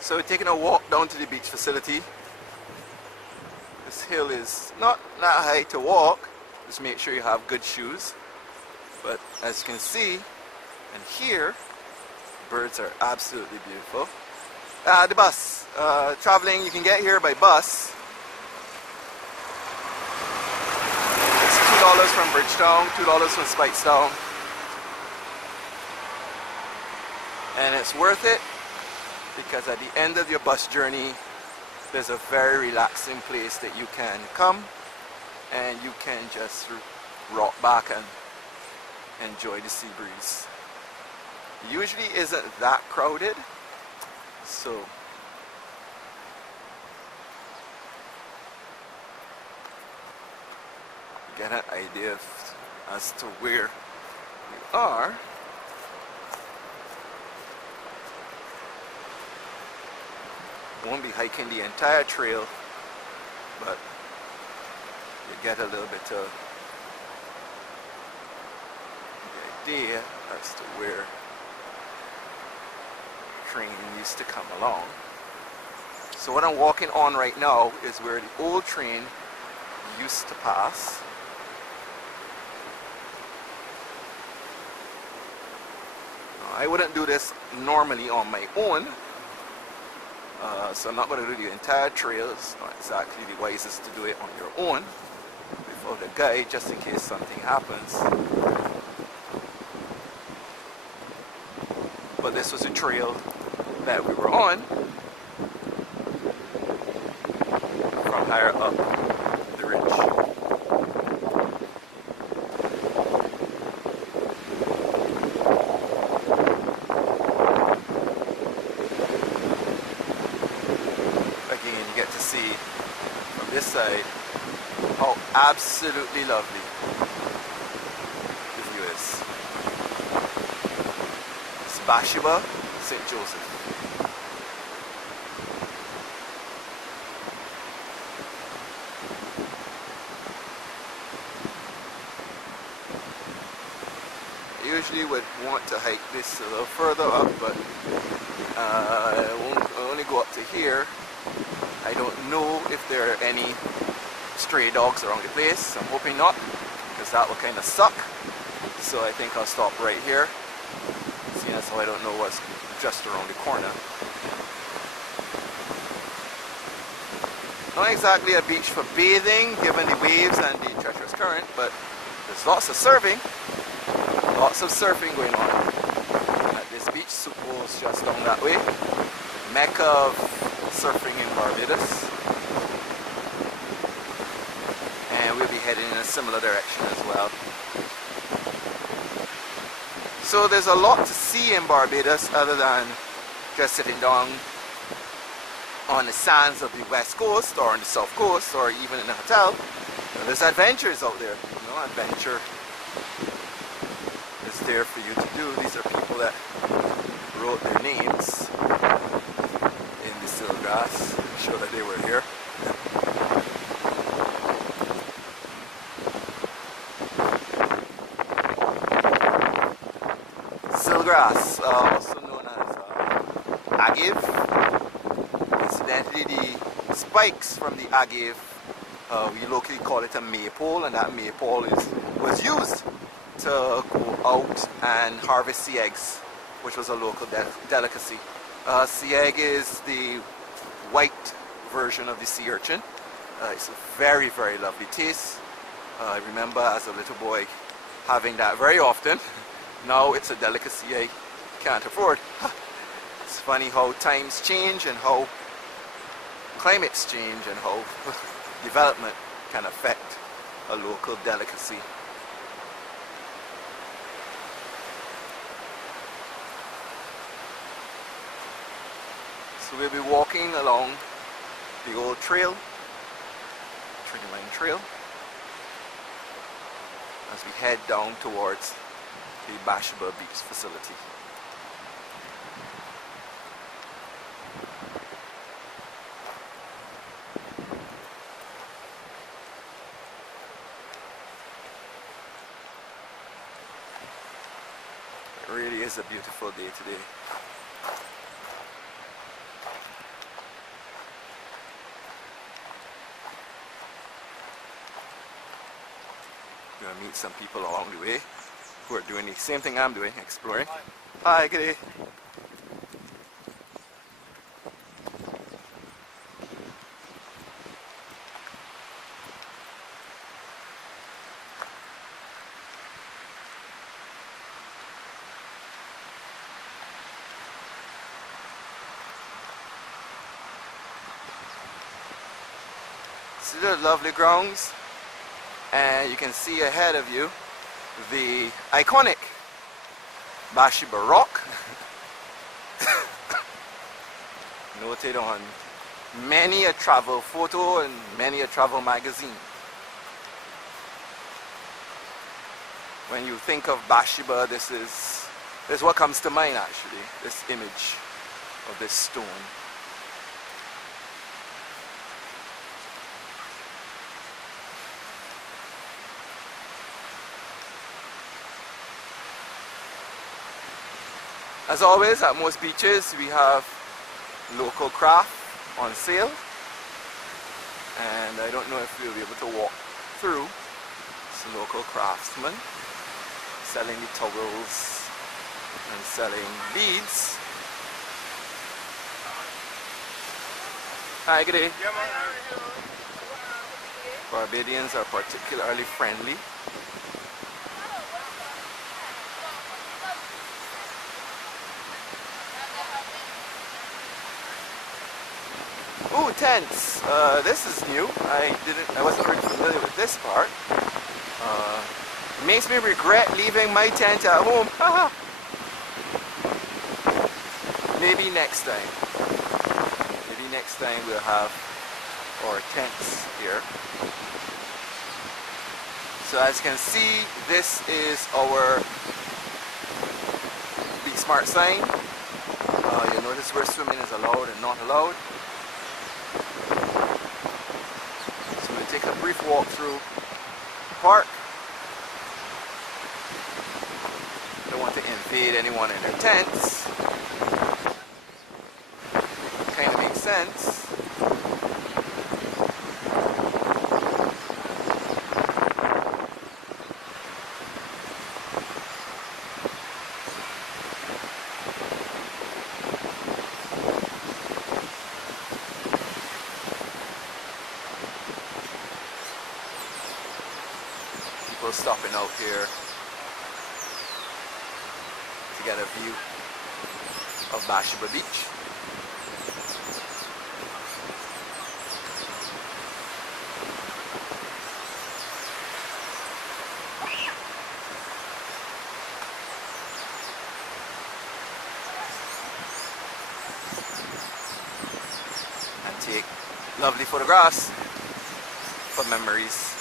So we're taking a walk down to the beach facility. This hill is not that high to walk. Just make sure you have good shoes. But as you can see and hear, birds are absolutely beautiful. The bus. Traveling, you can get here by bus. It's $2 from Bridgetown, $2 from Spikestown. And it's worth it because at the end of your bus journey, there's a very relaxing place that you can come and you can just rock back and enjoy the sea breeze. It usually isn't that crowded, so get an idea as to where you are. Won't be hiking the entire trail, but you get a little bit of the idea as to where the train used to come along. So what I'm walking on right now is where the old train used to pass. I wouldn't do this normally on my own. So I'm not going to do the entire trail. It's not exactly the wisest to do it on your own without a guide, just in case something happens. But this was a trail that we were on from higher up the ridge. Side, how absolutely lovely the view is. It's Bathsheba, St. Joseph. I usually would want to hike this a little further up, but I only go up to here. I don't know if there are any stray dogs around the place. I'm hoping not, because that will kind of suck. So I think I'll stop right here, seeing as how I don't know what's just around the corner. Not exactly a beach for bathing, given the waves and the treacherous current, but there's lots of surfing. Lots of surfing going on at this beach. Supo's just down that way. Mecca of surfing in Barbados, and we'll be heading in a similar direction as well. So there's a lot to see in Barbados other than just sitting down on the sands of the west coast or on the south coast or even in a hotel. There's adventures out there. You know, adventure is there for you to do. These are people that wrote their names in the still grass, show that they were here. Silgrass, also known as agave. Incidentally, the spikes from the agave, we locally call it a maypole, and that maypole was used to go out and harvest sea eggs, which was a local delicacy. Sea egg is the white version of the sea urchin. It's a very, very lovely taste. I remember as a little boy having that very often. Now it's a delicacy I can't afford. It's funny how times change and how climates change and how development can affect a local delicacy. So we'll be walking along the old trail, train line trail, as we head down towards the Bathsheba Beach facility. It really is a beautiful day today. Gonna meet some people along the way who are doing the same thing I'm doing, exploring. Hi, good day. See the lovely grounds, and you can see ahead of you the iconic Bathsheba Rock, noted on many a travel photo and many a travel magazine. When you think of Bathsheba, this is what comes to mind actually, this image of this stone. As always, at most beaches we have local craft on sale, and I don't know if we'll be able to walk through some local craftsmen selling the towels and selling beads. Hi, good day. Barbadians are particularly friendly. Ooh, tents. This is new. I wasn't really familiar with this part. It makes me regret leaving my tent at home. Maybe next time. Maybe next time we'll have our tents here. So as you can see, this is our Be Smart sign. You'll notice where swimming is allowed and not allowed. Take a brief walk through the park. Don't want to invade anyone in their tents. Kind of makes sense. Stopping out here to get a view of Bathsheba Beach. And take lovely photographs for memories.